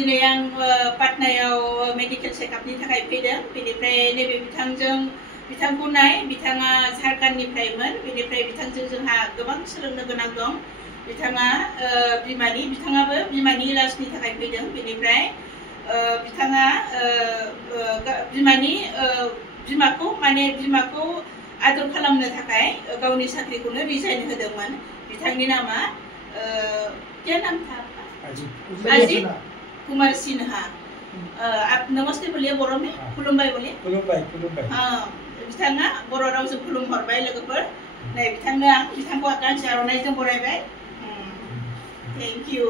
दिनै आं पाटनायाव मेडिकेल चेकआपनि थाखाय फैदों बेनिफ्राय नैबे बिथांखौ नाय बिथाङा झारखन्डनिफ्रायमोन बेनिफ्राय बिथांजों जोंहा गोबां सोलोंनो गोनां दं बिथाङा बिथाङाबो बिमानि इलाजनि थाखाय फैदों बेनिफ्राय बिथाङा बिमाखौ आदर खालामनो थाखाय गावनि साख्रिखौनो रिजाइन होदोंमोन बिथांनि नामा क्या नाम था अजीत कुमार सिन्हा आप नमस्ते बोलिए बर' में खुलुमबाय बोलिए हाँ बिथाङा बर' रावजों खुलुमहरबाय लोगोफोर नै बिथांखौ गांसे आर'नाइजों बरायबाय थेंक इउ